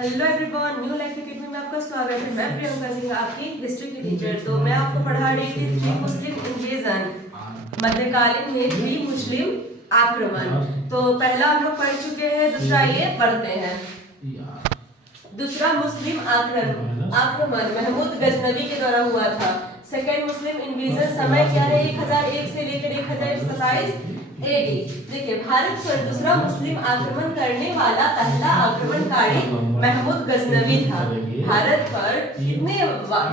Hello everyone, new life academy में आपका स्वागत है। मैं प्रियंका सिंह, आपकी हिस्ट्री की टीचर। तो मैं आपको पढ़ा रही थी प्री मुस्लिम इन्वेजन, मध्यकालीन में प्री मुस्लिम आक्रमण। तो पहला हम लोग पढ़ चुके हैं, दूसरा ये पढ़ते हैं। दूसरा मुस्लिम आक्रमण महमूद गजनवी के द्वारा हुआ था। सेकेंड मुस्लिम इन्वेजन समय क्या है? 1001 से लेकर 1027 एडी। देखिए, भारत पर दूसरा मुस्लिम आक्रमण करने वाला पहला आक्रमणकारी महमूद गजनवी था। भारत पर कितने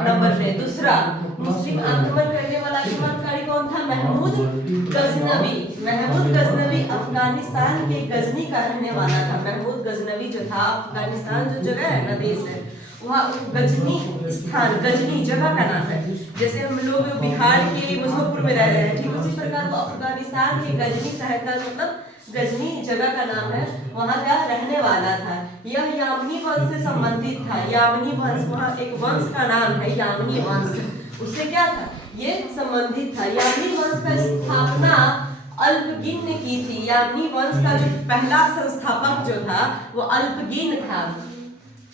नंबर पे दूसरा मुस्लिम आक्रमण करने वाला आक्रमणकारी कौन था? महमूद गजनवी। महमूद गजनवी अफगानिस्तान के गजनी का रहने वाला था। महमूद गजनवी जो था, अफगानिस्तान जो जगह है ना, देश है, वहाँ गजनी स्थान, गजनी जगह का नाम है। जैसे हम लोग बिहार के मुजफ्फरपुर में रह रहे हैं, ठीक उसी प्रकार वो अफगानिस्तान के गजनी शहर का मतलब गजनी जगह का नाम है, वहाँ का रहने वाला था। यह यामनी वंश से संबंधित था। यामनी वंश, वहाँ एक वंश का नाम है यामनी वंश, उससे क्या था? ये संबंधित था। यामनी वंश का स्थापना अल्पगिन ने की थी। यामनी वंश का जो पहला संस्थापक जो था वो अल्पगिन था।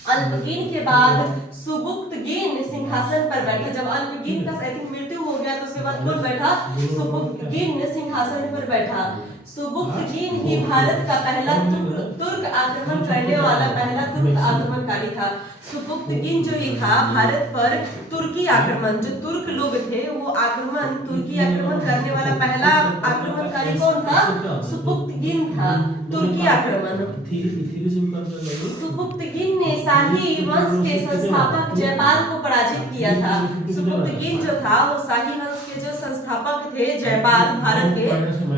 अल्पगिन के बाद सुबुक्तगिन सिंहासन पर बैठा। जब अल्पगिन का मृत्यु हो गया तो उसके बाद कौन बैठा? सुबुक्तगिन सिंहासन पर बैठा। सुबुक्तगिन ही भारत का पहला तुर्क आक्रमण करने वाला पहला तुर्क आक्रमणकारी था। सुबुक्तगिन जो ही था, भारत पर तुर्की आक्रमण, जो तुर्क लोग थे वो तुर्की आक्रमण करने वाला पहला आक्रमणकारी कौन था? सुबुक्तगिन था। तुर्की आक्रमण। सुबुक्तगिन ने शाही वंश के संस्थापक जयपाल को पराजित किया था। सुबुक्तगिन जो था वो शाही वंश के जो संस्थापक थे जयपाल भारत के,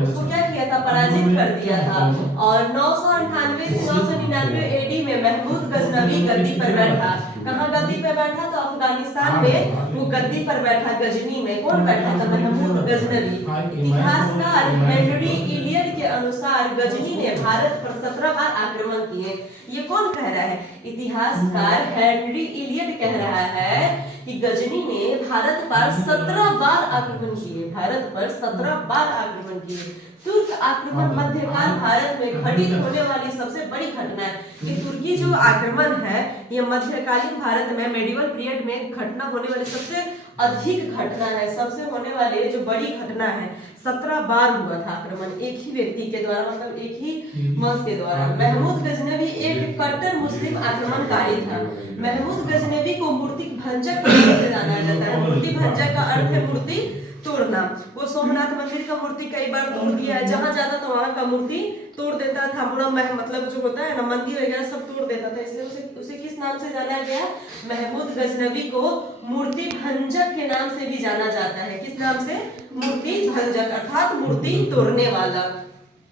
उसको क्या किया था? पराजित कर दिया था। और 998 से 999 एडी में महमूद गजनवी गद्दी पर बैठा। कहाँ गद्दी पर बैठा? तो अफगानिस्तान में वो गद्दी पर बैठा। गजनी में कौन बैठा था? महमूद गजनवी। इतिहासकार हेनरी इलियट के अनुसार गजनी ने भारत पर 17 बार आक्रमण किए। ये कौन कह रहा है? इतिहासकार हेनरी इलियट कह रहा है कि गजनी ने भारत पर 17 बार आक्रमण किए। भारत पर 17 बार आक्रमण किए। तुर्क आक्रमण मध्यकाल भारत में घटित होने वाली सबसे बड़ी घटना है। ये तुर्की जो आक्रमण है, ये मध्यकालीन भारत में मेडिवल पीरियड में घटना होने वाली सबसे अधिक घटना है। सबसे होने वाली जो बड़ी घटना है, 17 बार हुआ था आक्रमण एक ही व्यक्ति के द्वारा, मतलब एक ही वंश के द्वारा। महमूद गजनवी एक कट्टर मुस्लिम आक्रमणकारी था। महमूद गजनवी को मूर्ति भंजक के नाम से जाना जाता है। मूर्ति भंजक का अर्थ है मूर्ति तोड़ना। वो सोमनाथ मंदिर का मूर्ति कई बार तोड़ दिया है, जहां जाता था वहां का मूर्ति तोड़ देता था। पूरा मतलब जो होता है ना, मंदिर वगैरह सब तोड़ देता था। इसलिए उसे किस नाम से जाना गया? महमूद गजनवी को मूर्ति भंजक के नाम से भी जाना जाता है। किस नाम से? मूर्ति भंजक, अर्थात मूर्ति तोड़ने वाला।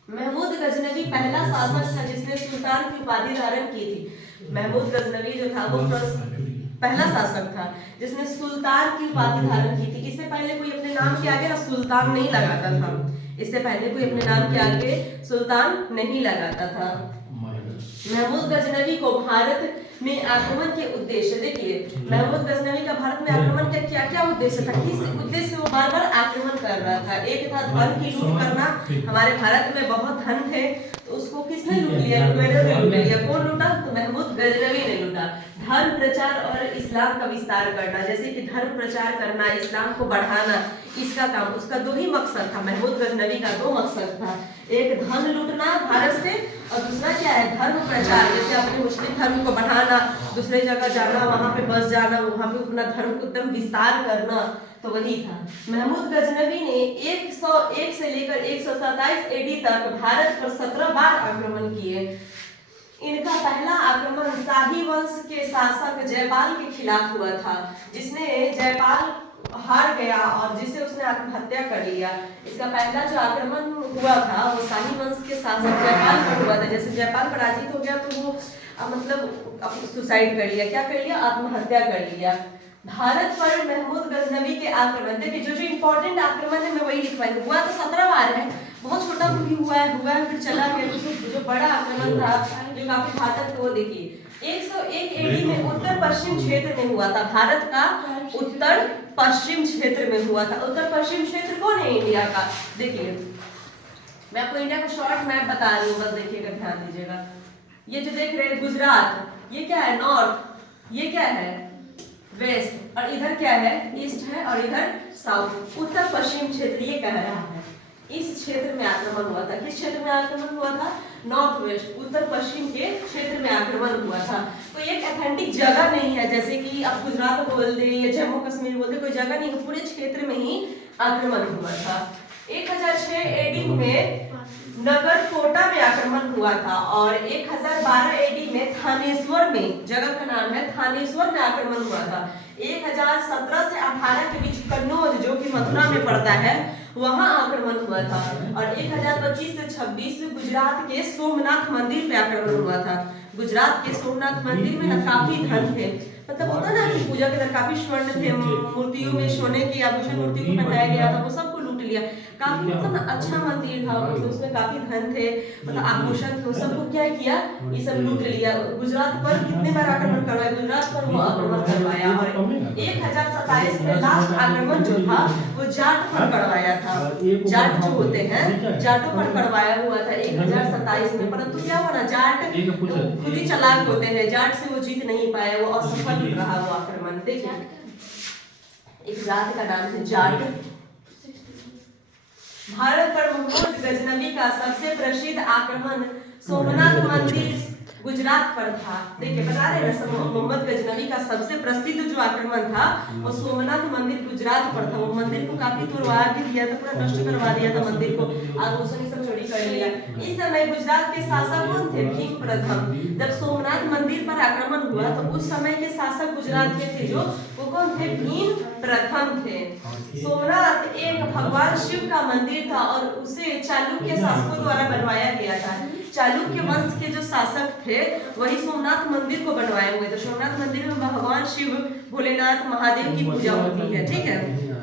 महमूद गजनवी पहला शासक था जिसने सुल्तान की उपाधि धारण की थी। महमूद गजनवी जो था वो पहला शासक था जिसने सुल्तान की उपाधि धारण की थी। इससे पहले कोई अपने नाम के आगे ना सुल्तान नहीं लगाता था। इससे पहले कोई अपने नाम के आगे सुल्तान नहीं लगाता था। महमूद गजनवी को भारत में आक्रमण के उद्देश्य, देखिए महमूद गजनवी का भारत में आक्रमण का क्या क्या उद्देश्य था? किस उद्देश्य से वो बार बार आक्रमण कर रहा था? एक था धन की लूट करना। हमारे भारत में बहुत धन है, तो उसको किसने लूट लिया? लूट लिया। कौन लूटा? तो महमूद गजनवी ने लूटा। धर्म प्रचार और इस्लाम का विस्तार करना, जैसे कि धर्म प्रचार करना, इस्लाम को बढ़ाना, इसका काम, उसका दो ही मकसद था। महमूद गजनवी का दो मकसद था, एक धन लूटना भारत से, और दूसरा क्या है? धर्म प्रचार, जैसे अपने मुस्लिम धर्म को बढ़ाना, दूसरे जगह जाना, वहां पे बस जाना, वहां पे अपना धर्म को एकदम विस्तार करना, तो वही था। महमूद गजनवी ने 101 से लेकर 127 एडी तक भारत पर 17 बार आक्रमण किए। इनका पहला आक्रमण शाही वंश के शासक जयपाल के खिलाफ हुआ था, जिसने जयपाल हार गया और जिससे उसने आत्महत्या कर लिया। इसका पहला जो आक्रमण हुआ था वो शाही वंश के शासक जयपाल पर हुआ था। जैसे जयपाल पराजित हो गया तो वो मतलब सुसाइड कर लिया। क्या कर लिया? आत्महत्या कर लिया। भारत पर महमूद गजनवी के आक्रमण, देखिए जो इंपॉर्टेंट आक्रमण है मैं वही लिखवाई। हुआ तो 17 बार है, बहुत छोटा भी हुआ है फिर चला गया। जो बड़ा आक्रमण था जो काफी घातक, वो देखिए 101 एडी में उत्तर पश्चिम क्षेत्र में हुआ था। भारत का उत्तर पश्चिम क्षेत्र में हुआ था। उत्तर पश्चिम क्षेत्र कौन है? इंडिया का। देखिए मैं आपको इंडिया का शॉर्ट मैप बता रही हूँ, बस देखिएगा, ध्यान दीजिएगा। ये जो देख रहे हैं गुजरात, ये क्या है नॉर्थ, ये क्या है वेस्ट, और इधर क्या है ईस्ट है, और इधर साउथ, उत्तर पश्चिम क्षेत्र ये कह रहा है। इस क्षेत्र में आक्रमण हुआ था। किस क्षेत्र में आक्रमण हुआ था? नॉर्थ वेस्ट, उत्तर पश्चिम के क्षेत्र में आक्रमण हुआ था। तो ये ऑथेंटिक जगह नहीं है जैसे कि आप गुजरात बोल दे या जम्मू कश्मीर बोल दे, कोई जगह नहीं, पूरे क्षेत्र में ही आक्रमण हुआ था। 1006 एडी में नगर कोटा में आक्रमण हुआ था, और 1012 एडी में थानेश्वर में, जगह का नाम है थानेश्वर में आक्रमण हुआ था। 1017 से 18 के बीच कन्नौज जो कि मथुरा में पड़ता है वहां आक्रमण हुआ था, और 1025 से 26 गुजरात के सोमनाथ मंदिर पे आक्रमण हुआ था। गुजरात के सोमनाथ मंदिर में ना काफी धन थे, मतलब होता ना कि पूजा के अंदर काफी स्वर्ण थे, मूर्तियों में सोने की आभूषण मूर्ति को पहनाया गया था, वो सबको लूट लिया। काफी मतलब अच्छा मंदिर था, मतलब उसमें काफी धन थे, मतलब आभूषण थे, सबको क्या किया ये सब लूट लिया। गुजरात पर कितने बार आक्रमण करवाया? गुजरात पर वो आक्रमण करवाया, और 1027 में लास्ट आक्रमण जो था वो जाट पर करवाया था। जाट जो होते हैं जाटों पर करवाया हुआ था 1027 में, परंतु क्या हुआ ना जाट खुद ही चालाक होते हैं, जाट से वो जीत नहीं पाए, वो असफल रहा वो आक्रमण। देखिए एक जात का नाम है जाट। भारत पर मोहम्मद गजनवी का सबसे प्रसिद्ध आक्रमण सोमनाथ मंदिर गुजरात पर था। देखिए बता रहे हैं ना मोहम्मद गजनवी का सबसे प्रसिद्ध जो आक्रमण था वो सोमनाथ मंदिर गुजरात पर था। वो मंदिर को काफी तोड़वा भी दिया था, पूरा नष्ट करवा दिया था मंदिर को, आभूषण सब चोरी कर लिया। इस समय गुजरात के शासक कौन थे? भीम प्रथम। जब सोमनाथ मंदिर पर आक्रमण हुआ तो उस समय के शासक गुजरात के थे जो वो कौन थे? भीम प्रथम थे। सोमनाथ एक भगवान शिव का मंदिर था और उसे चालुक्य शासकों द्वारा बनवाया गया था। चालुक्य वंश के जो शासक थे वही सोमनाथ मंदिर को बनवाए हुए थे। सोमनाथ मंदिर में भगवान शिव भोलेनाथ महादेव की पूजा होती है, ठीक है।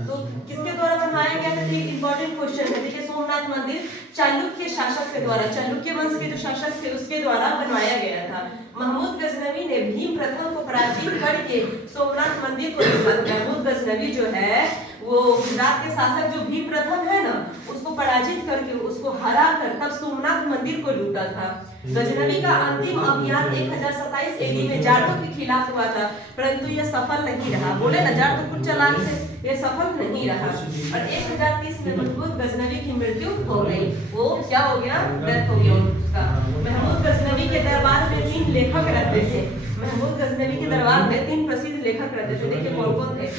तो किसके द्वारा बनवाया गया था? इंपॉर्टेंट क्वेश्चन है। देखिए सोमनाथ मंदिर चालुक्य शासक के द्वारा, चालुक्य वंश के जो शासक थे उसके द्वारा बनवाया गया था। महमूद गजनवी ने भीम प्रथम को पराजित करके सोमनाथ मंदिर को लूटा। महमूद गजनवी जो है वो गुजरात के शासक जो भीम प्रथम है ना उसको पराजित करके उसको हरा कर तब सोमनाथ मंदिर को लूटा था। गजनवी का अंतिम अभियान 1027 एडी में जाटों के खिलाफ हुआ था, परंतु यह सफल नहीं रहा। बोले ना जाट तो कुछ चालाक थे, यह सफल नहीं रहा, और 1030 में महमूद गजनवी की मृत्यु हो गई। वो क्या हो गया? डेथ हो गया उसका। महमूद गजनवी के दरबार में 3 लेखक रहते थे। महमूद गजनवी के दरबार में 3 प्रसिद्ध लेखक रहते थे। देखिए कौन कौन थे?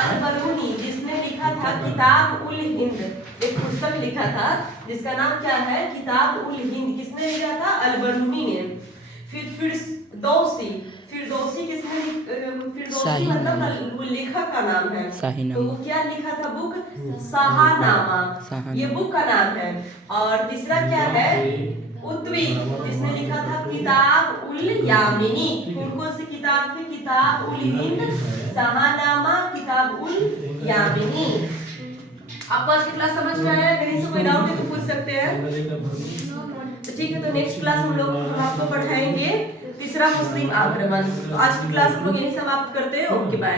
अल-बरूनी जिसने लिखा था किताब उल हिंद, एक पुस्तक लिखा था जिसका नाम क्या है? किताब उल हिंद। किसने लिखा था? अल-बरूनी ने। फिर फिरदौसी, फिरदौसी किसने? फिरदौसी मतलब वो लेखक का नाम है, तो वो क्या लिखा था बुक? शाहनामा, ये बुक का नाम है। और तीसरा क्या है? उत्वी जिसने लिखा था किताब उल यामिनी। कौन कौन सी किताब थी? किताब उल हिंद, शाहनामा, किताब उल यामिनी। आपको आज की क्लास समझ में आया? कहीं से कोई डाउट है तो पूछ सकते हैं। तो ठीक है, तो नेक्स्ट क्लास हम आपको पढ़ाएंगे तीसरा मुस्लिम आक्रमण। तो आज की क्लास हम लोग यही समाप्त करते हैं। Okay bye.